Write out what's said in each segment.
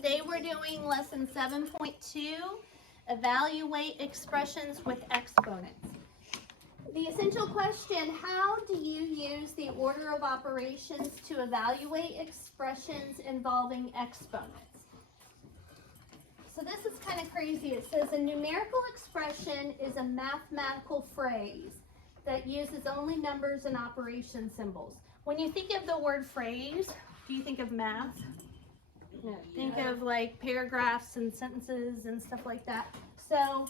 Today we're doing lesson 7.2, evaluate expressions with exponents. The essential question, how do you use the order of operations to evaluate expressions involving exponents? So this is kind of crazy. It says a numerical expression is a mathematical phrase that uses only numbers and operation symbols. When you think of the word phrase, do you think of math? No, think of like paragraphs and sentences and stuff like that. So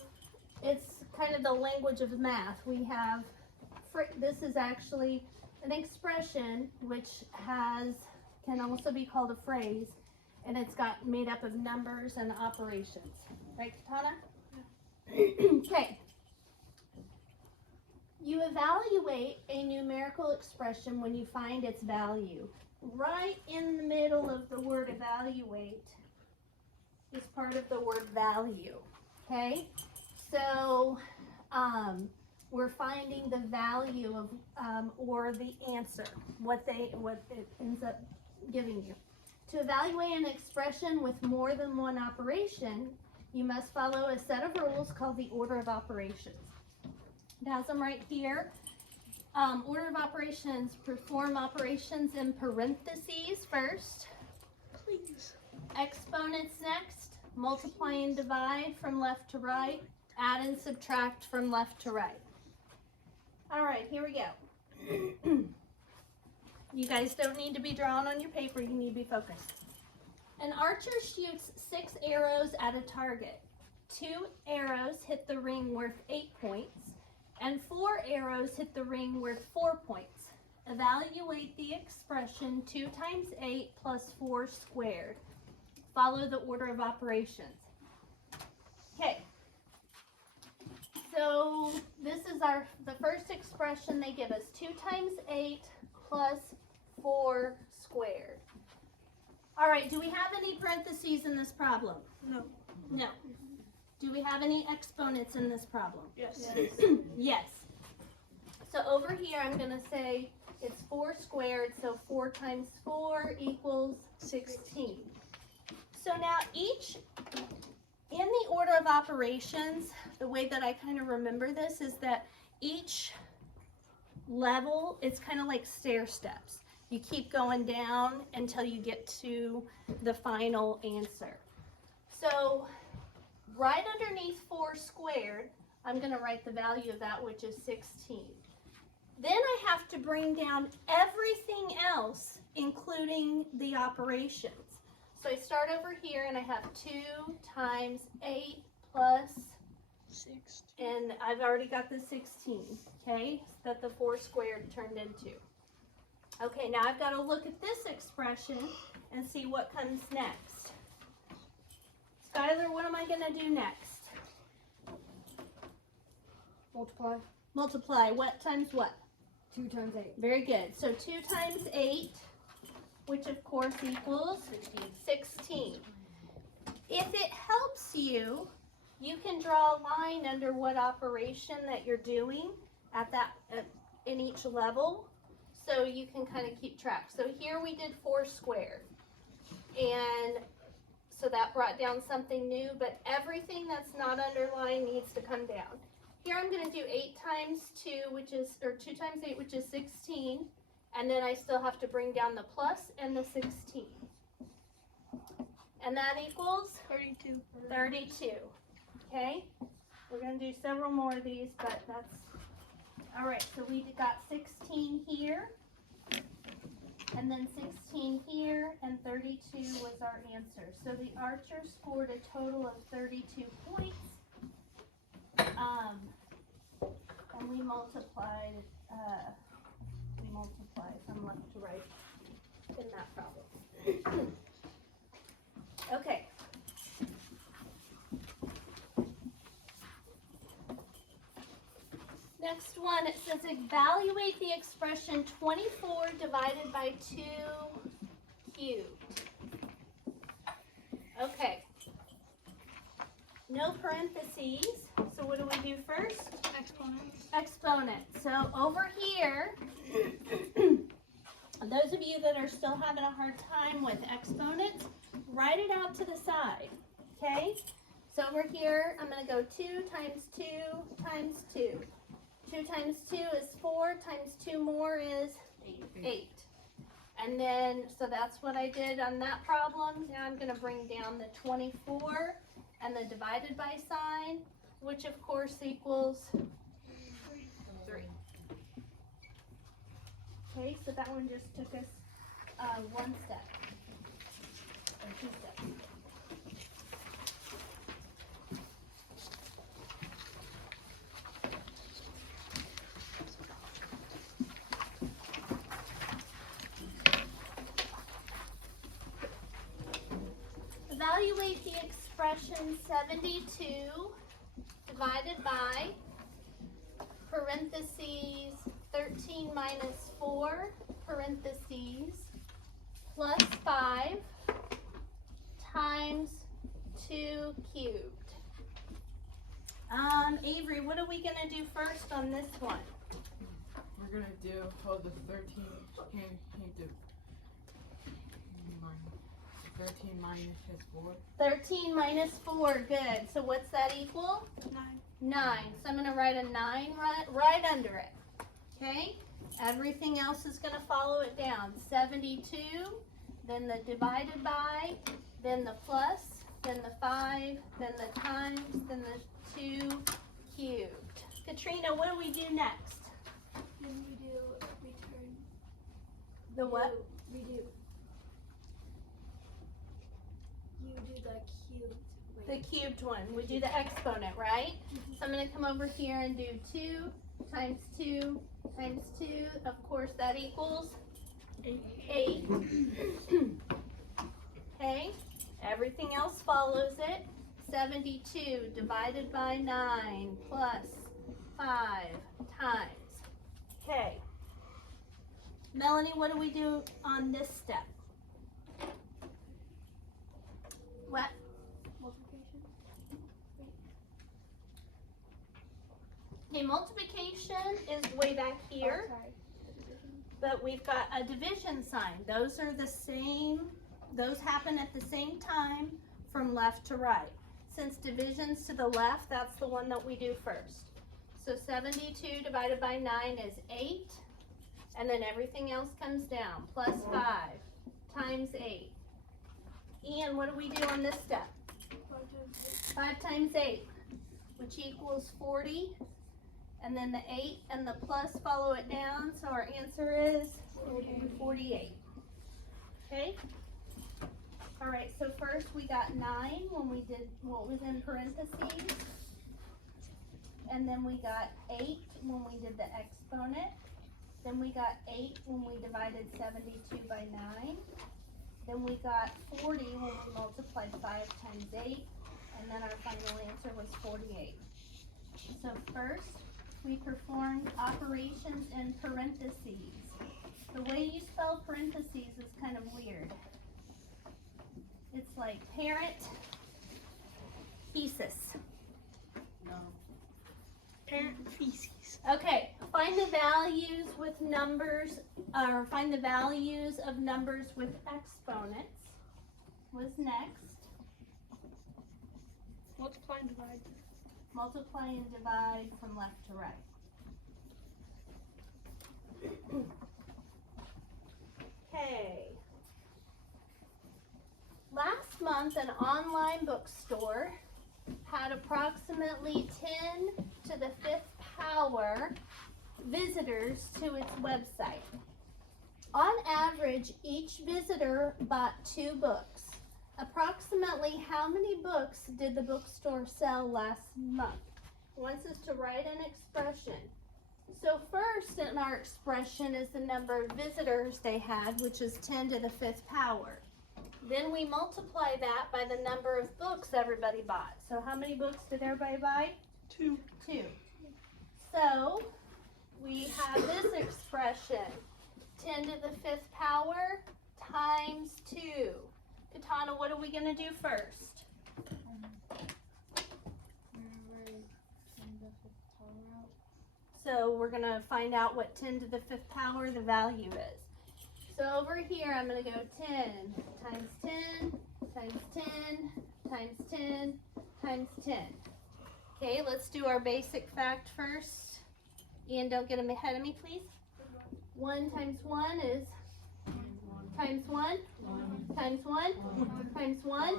it's kind of the language of math. We have, this is actually an expression which can also be called a phrase, and it's got made up of numbers and operations. Right, Katana? Okay. You evaluate a numerical expression when you find its value. Right in the middle of the word evaluate is part of the word value, okay? So we're finding the value of, or the answer, what it ends up giving you. To evaluate an expression with more than one operation, you must follow a set of rules called the order of operations. It has them right here. Order of operations, perform operations in parentheses first. Please. Exponents next. Multiply and divide from left to right. Add and subtract from left to right. All right, here we go. You guys don't need to be drawn on your paper. You need to be focused. An archer shoots 6 arrows at a target. 2 arrows hit the ring worth 8 points. And 4 arrows hit the ring worth 4 points. Evaluate the expression 2 times 8 plus 4 squared. Follow the order of operations. Okay. So this is the first expression they give us. 2 times 8 plus 4 squared. All right, do we have any parentheses in this problem? No. No. Do we have any exponents in this problem? Yes. Yes. So over here, I'm going to say it's 4 squared, so 4 times 4 equals 16. So now in the order of operations, the way that I kind of remember this is that each level, it's kind of like stair steps. You keep going down until you get to the final answer. So right underneath 4 squared, I'm going to write the value of that, which is 16. Then I have to bring down everything else, including the operations. So I start over here, and I have 2 times 8 plus 16. And I've already got the 16, okay, that the 4 squared turned into. Okay, now I've got to look at this expression and see what comes next. Skylar, what am I going to do next? Multiply. Multiply. What times what? 2 times 8. Very good. So 2 times 8, which of course equals 16. If it helps you, you can draw a line under what operation that you're doing in each level, so you can kind of keep track. So here we did 4 squared, and so that brought down something new, but everything that's not underlined needs to come down. Here I'm going to do 8 times 2, or 2 times 8, which is 16, and then I still have to bring down the plus and the 16. And that equals? 32. 32. Okay? We're going to do several more of these, but that's, all right, so we got 16 here. And then 16 here, and 32 was our answer. So the archer scored a total of 32 points. And we multiplied from left to right in that problem. Okay. Next one, it says evaluate the expression 24 divided by 2 cubed. Okay. No parentheses. So what do we do first? Exponents. Exponents. So over here, those of you that are still having a hard time with exponents, write it out to the side, okay? So over here, I'm going to go 2 times 2 times 2. 2 times 2 is 4, times 2 more is 8. And then, so that's what I did on that problem. Now I'm going to bring down the 24 and the divided by sign, which of course equals 3. Okay, so that one just took us 1 step, or 2 steps. Evaluate the expression 72 divided by parentheses 13 minus 4 parentheses plus 5 times 2 cubed. Avery, what are we going to do first on this one? We're going to do, hold the 13, can't do 13 minus his 4. 13 minus 4, good. So what's that equal? 9. So I'm going to write a 9 right under it. Okay? Everything else is going to follow it down. 72, then the divided by, then the plus, then the 5, then the times, then the 2 cubed. Katrina, what do we do next? Then we do return. The what? We do. You do the cubed. The cubed one. We do the exponent, right? So I'm going to come over here and do 2 times 2 times 2. Of course, that equals 8. Okay? Everything else follows it. 72 divided by 9 plus 5 times. Okay. Melanie, what do we do on this step? What? Multiplication. Okay, multiplication is way back here, Oh, sorry. Division. but we've got a division sign. Those are the same, those happen at the same time from left to right. Since division's to the left, that's the one that we do first. So 72 divided by 9 is 8, and then everything else comes down, plus 5 times 8. And what do we do on this step? 5 times 8, which equals 40. And then the 8 and the plus follow it down, so our answer is 48. Okay? All right, so first we got 9 when we did what was in parentheses. And then we got 8 when we did the exponent. Then we got 8 when we divided 72 by 9. Then we got 40 when we multiplied 5 times 8. And then our final answer was 48. So first, we performed operations in parentheses. The way you spell parentheses is kind of weird. It's like parent, thesis. No. Parent feces. Okay, find the values with numbers, or find the values of numbers with exponents was next. Multiply and divide. Multiply and divide from left to right. Okay. Last month, an online bookstore had approximately 10 to the 5th power visitors to its website. On average, each visitor bought 2 books. Approximately how many books did the bookstore sell last month? It wants us to write an expression. So first in our expression is the number of visitors they had, which is 10 to the 5th power. Then we multiply that by the number of books everybody bought. So how many books did everybody buy? 2. 2. So we have this expression, 10 to the 5th power times 2. Katana, what are we going to do first? So we're going to find out what 10 to the 5th power the value is. So over here I'm going to go 10 times 10 times 10 times 10 times 10. Okay, let's do our basic fact first. Ian, don't get ahead of me, please. 1 times 1 is times 1 times 1 times 1.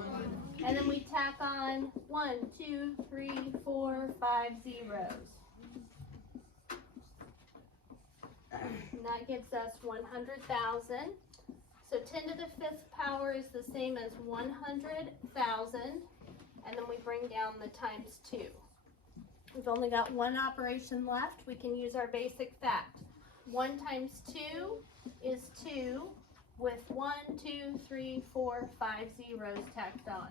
And then we tack on 1, 2, 3, 4, 5 zeros. And that gives us 100,000. So 10 to the 5th power is the same as 100,000. And then we bring down the times 2. We've only got one operation left. We can use our basic fact. 1 times 2 is 2 with 1, 2, 3, 4, 5 zeros tacked on.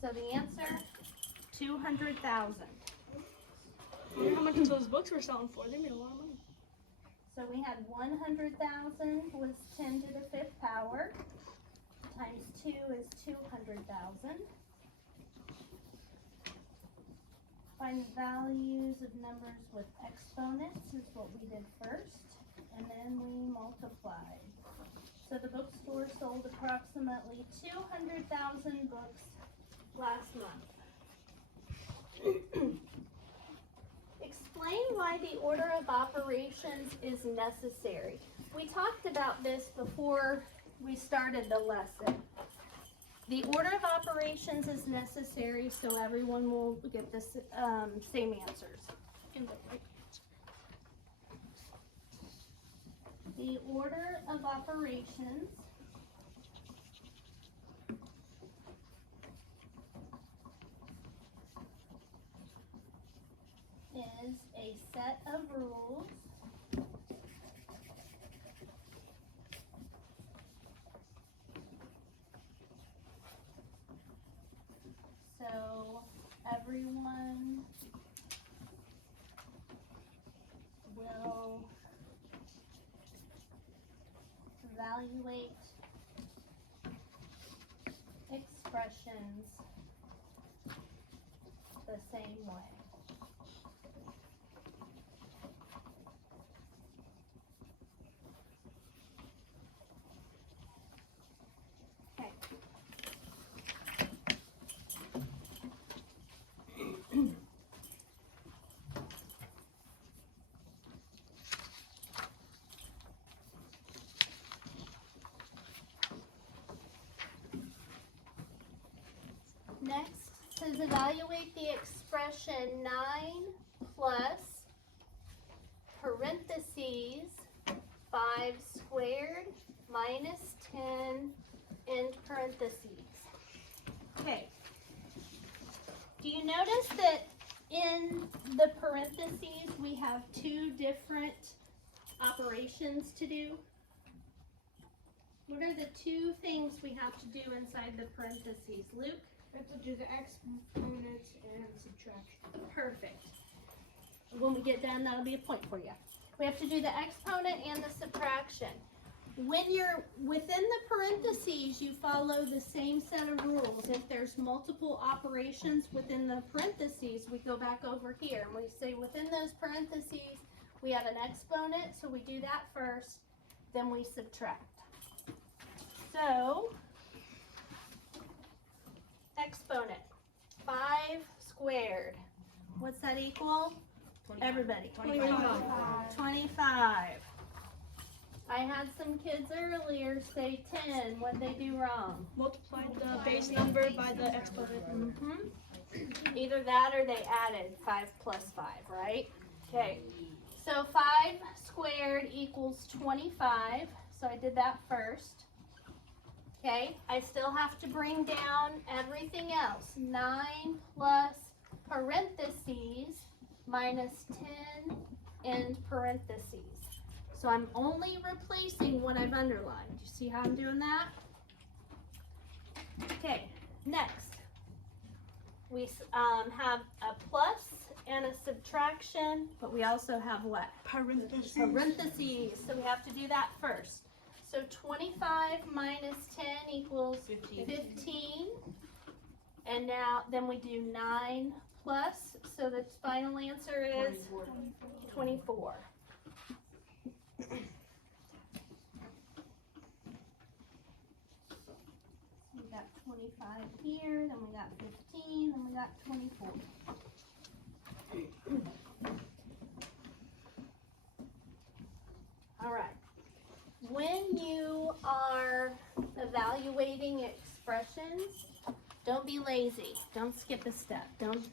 So the answer, 200,000. You know how much those books were selling for? They made a lot of money. So we had 100,000 was 10 to the 5th power, times 2 is 200,000. Find the values of numbers with exponents is what we did first, and then we multiplied. So the bookstore sold approximately 200,000 books last month. Explain why the order of operations is necessary. We talked about this before we started the lesson. The order of operations is necessary so everyone will get the same answers. In the right. The order of operations is a set of rules so everyone will evaluate expressions the same way. Okay. Next says evaluate the expression 9 plus parentheses 5 squared minus 10 end parentheses. Okay. Do you notice that in the parentheses we have two different operations to do? What are the two things we have to do inside the parentheses? Luke? We have to do the exponents and subtraction. Perfect. When we get done, that'll be a point for you. We have to do the exponent and the subtraction. When you're within the parentheses, you follow the same set of rules. If there's multiple operations within the parentheses, we go back over here and we say within those parentheses, we have an exponent, so we do that first, then we subtract. So, exponent, 5 squared. What's that equal? 25. Everybody. 25. 25. I had some kids earlier say 10. What'd they do wrong? Multiply the base number by the exponent. Either that or they added 5 plus 5, right? Okay. So 5 squared equals 25. So I did that first. Okay, I still have to bring down everything else. 9 plus parentheses minus 10 end parentheses. So I'm only replacing what I've underlined. You see how I'm doing that? Okay, next. We have a plus and a subtraction, but we also have what? Parentheses. Parentheses. So we have to do that first. So 25 minus 10 equals 15. And now, then we do 9 plus. So the final answer is 24. 25 here, then we got 15, then we got 24. All right. When you are evaluating expressions, don't be lazy. Don't skip a step. Don't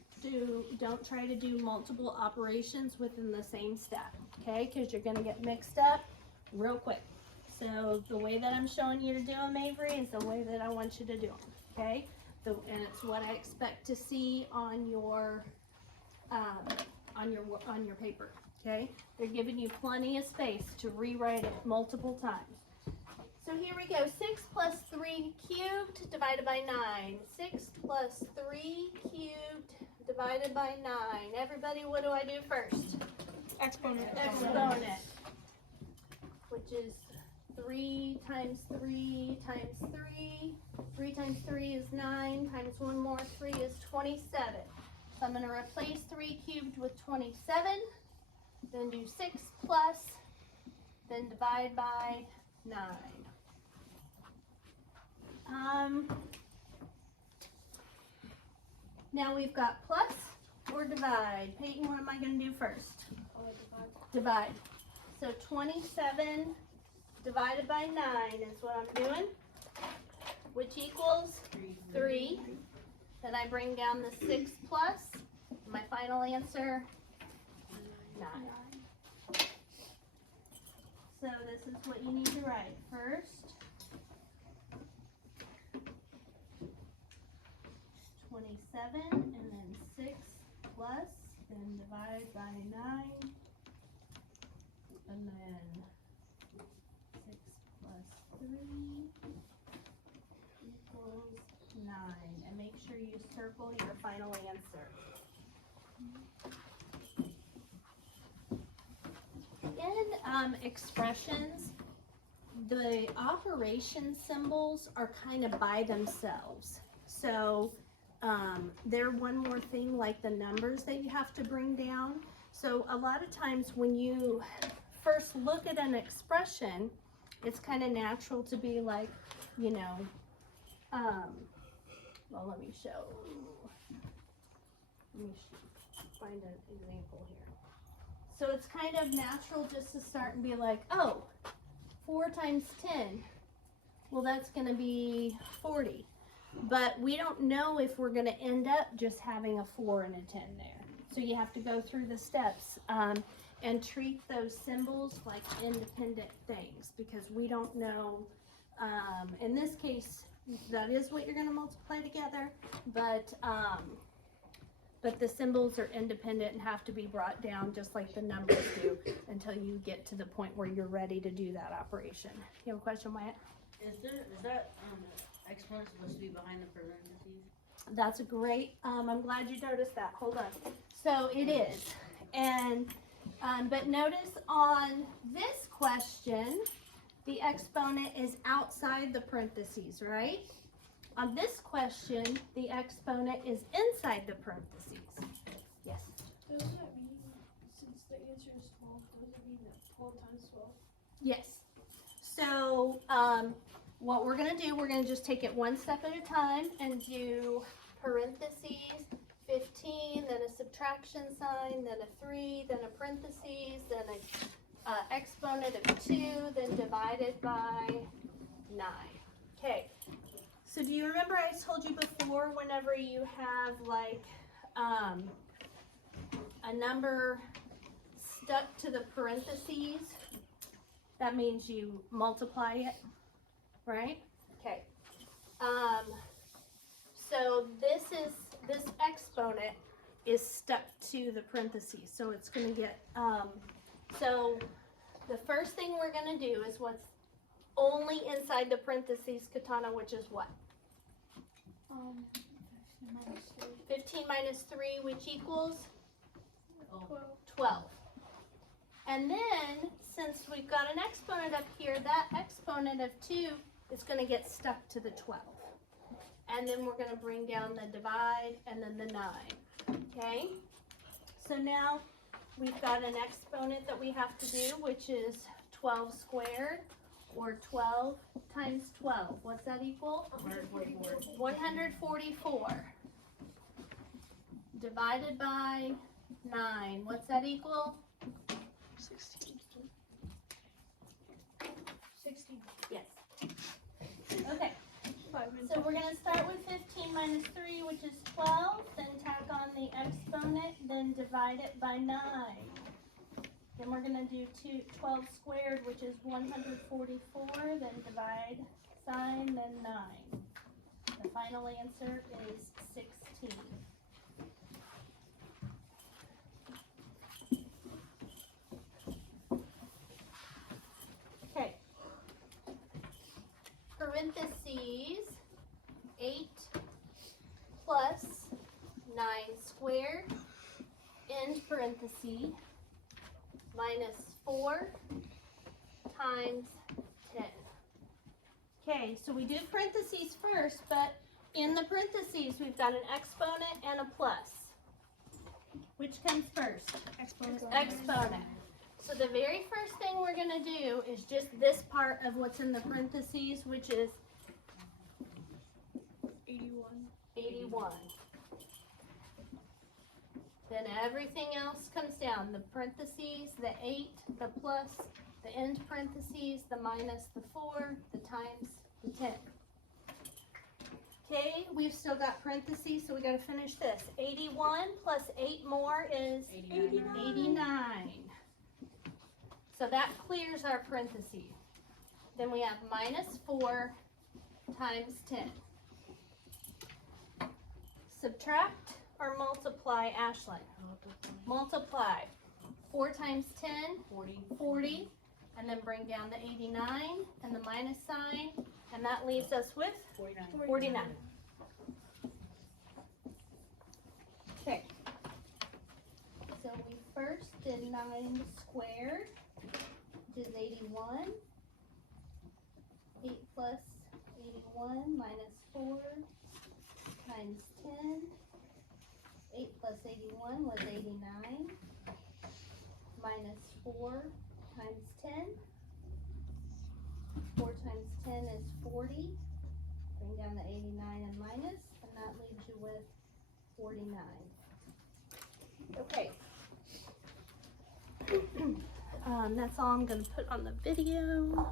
try to do multiple operations within the same step, okay? Because you're gonna get mixed up real quick. So the way that I'm showing you to do them, Avery, is the way that I want you to do them, okay? And it's what I expect to see on your paper, okay? They're giving you plenty of space to rewrite it multiple times. So here we go. 6 plus 3 cubed divided by 9. 6 plus 3 cubed divided by 9. Everybody, what do I do first? Exponent. Exponent, which is 3 times 3 times 3. 3 times 3 is 9, times 1 more 3 is 27. So I'm going to replace 3 cubed with 27, then do 6 plus, then divide by 9. Now we've got plus or divide. Peyton, what am I going to do first? Divide. So 27 divided by 9 is what I'm doing, which equals 3. Then I bring down the 6 plus. My final answer, 9. So this is what you need to write. First, 27, and then 6 plus, then divide by 9, and then 6 plus 3 equals 9. And make sure you circle your final answer. In expressions, the operation symbols are kind of by themselves. So they're one more thing like the numbers that you have to bring down. So a lot of times when you first look at an expression, it's kind of natural to be like, you know, well, let me find an example here. So it's kind of natural just to start and be like, oh, 4 times 10, well, that's going to be 40. But we don't know if we're going to end up just having a 4 and a 10 there. So you have to go through the steps and treat those symbols like independent things, because we don't know. In this case, that is what you're going to multiply together, but the symbols are independent and have to be brought down just like the numbers do until you get to the point where you're ready to do that operation. You have a question, Wyatt? Is that exponent supposed to be behind the parentheses? That's a great, I'm glad you noticed that. Hold on. So it is. And, but notice on this question, the exponent is outside the parentheses, right? On this question, the exponent is inside the parentheses. Yes? Does that mean, since the answer is 12, does it mean that 12 times 12? Yes. So, what we're going to do, we're going to just take it one step at a time and do parentheses, 15, then a subtraction sign, then a 3, then a parentheses, then an exponent of 2, then divided by 9. Okay. So do you remember I told you before, whenever you have like a number stuck to the parentheses, that means you multiply it, right? Okay. So this exponent is stuck to the parentheses, so it's going to get, so the first thing we're going to do is what's only inside the parentheses, Katana, which is what? 15 minus 3, which equals 12. And then, since we've got an exponent up here, that exponent of 2 is going to get stuck to the 12. And then we're going to bring down the divide and then the 9. Okay? So now we've got an exponent that we have to do, which is 12 squared, or 12 times 12. What's that equal? 144. 144. Divided by 9. What's that equal? 16. Yes. Okay, 5 and so we're going to start with 15 minus 3, which is 12. Then tack on the exponent, then divide it by 9. Then we're going to do 12 squared, which is 144. Then divide, sign, then 9. The final answer is 16. Okay. Parentheses, 8 plus 9 squared, end parenthesis, minus 4 times 10. Okay, so we do parentheses first, but in the parentheses we've got an exponent and a plus. Which comes first? Exponent. Exponent. So the very first thing we're going to do is just this part of what's in the parentheses, which is 81. 81. Then everything else comes down. The parentheses, the 8, the plus, the end parentheses, the minus, the 4, the times, the 10. Okay, we've still got parentheses, so we got to finish this. 81 plus 8 more is 89. So that clears our parentheses. Then we have minus 4 times 10. Subtract or multiply, Ashlyn? Multiply. 4 times 10, 40. And then bring down the 89 and the minus sign. And that leaves us with 49. Okay. So we first did 9 squared, which is 81. 8 plus 81 minus 4 times 10. 8 plus 81 was 89. Minus 4 times 10. 4 times 10 is 40. Bring down the 89 and minus, and that leaves you with 49. Okay. That's all I'm going to put on the video.